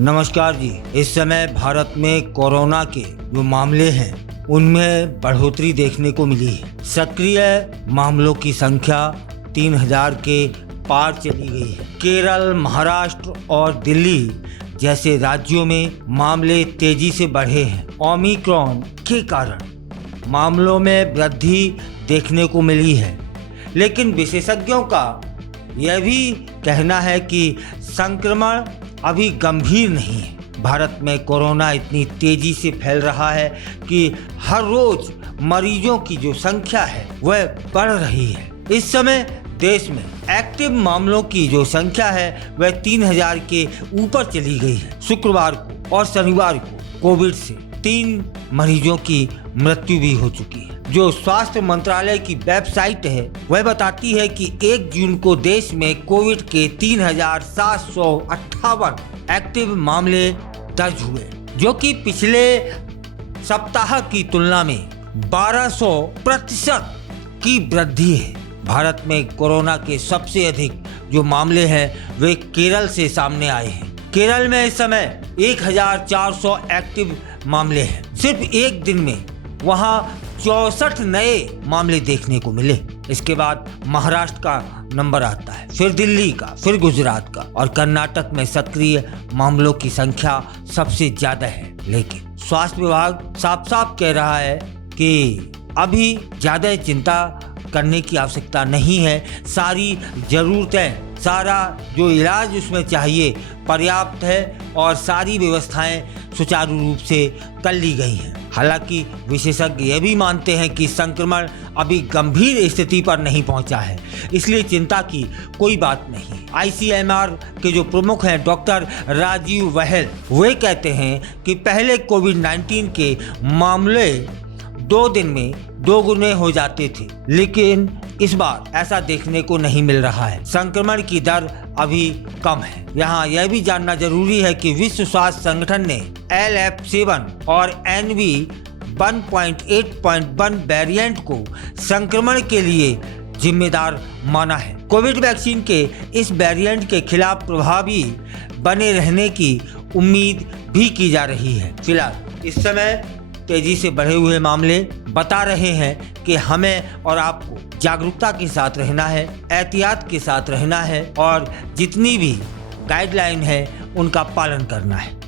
नमस्कार जी। इस समय भारत में कोरोना के जो मामले हैं उनमें बढ़ोतरी देखने को मिली है। सक्रिय मामलों की संख्या 3000 के पार चली गई है। केरल, महाराष्ट्र और दिल्ली जैसे राज्यों में मामले तेजी से बढ़े हैं। ओमिक्रॉन के कारण मामलों में वृद्धि देखने को मिली है, लेकिन विशेषज्ञों का यह भी कहना है कि संक्रमण अभी गंभीर नहीं है। भारत में कोरोना इतनी तेजी से फैल रहा है कि हर रोज मरीजों की जो संख्या है वह बढ़ रही है। इस समय देश में एक्टिव मामलों की जो संख्या है वह 3000 के ऊपर चली गई है। शुक्रवार को और शनिवार को कोविड से 3 मरीजों की मृत्यु भी हो चुकी है। जो स्वास्थ्य मंत्रालय की वेबसाइट है वह बताती है कि 1 जून को देश में कोविड के 3758 एक्टिव मामले दर्ज हुए, जो कि पिछले सप्ताह की तुलना में 1200% की वृद्धि है। भारत में कोरोना के सबसे अधिक जो मामले हैं वे केरल से सामने आए हैं। केरल में इस समय 1400 एक्टिव मामले हैं। सिर्फ एक दिन में वहां 64 नए मामले देखने को मिले। इसके बाद महाराष्ट्र का नंबर आता है, फिर दिल्ली का, फिर गुजरात का और कर्नाटक में सक्रिय मामलों की संख्या सबसे ज्यादा है। लेकिन स्वास्थ्य विभाग साफ साफ कह रहा है कि अभी ज्यादा चिंता करने की आवश्यकता नहीं है। सारी जरूरतें, सारा जो इलाज उसमें चाहिए पर्याप्त है और सारी व्यवस्थाएं सुचारू रूप से कर ली गई हैं। हालांकि विशेषज्ञ यह भी मानते हैं कि संक्रमण अभी गंभीर स्थिति पर नहीं पहुंचा है, इसलिए चिंता की कोई बात नहीं। ICMR के जो प्रमुख हैं डॉक्टर राजीव बहल, वे कहते हैं कि पहले कोविड-19 के मामले 2 दिन में 2 गुने हो जाते थे, लेकिन इस बार ऐसा देखने को नहीं मिल रहा है। संक्रमण की दर अभी कम है। यहाँ यह भी जानना जरूरी है कि विश्व स्वास्थ्य संगठन ने LF7 और NV 1.8.1 वेरिएंट को संक्रमण के लिए जिम्मेदार माना है। कोविड वैक्सीन के इस वेरिएंट के खिलाफ प्रभावी बने रहने की उम्मीद भी की जा रही है। फिलहाल इस समय तेजी से बढ़े हुए मामले बता रहे हैं कि हमें और आपको जागरूकता के साथ रहना है, एहतियात के साथ रहना है और जितनी भी गाइडलाइन है उनका पालन करना है।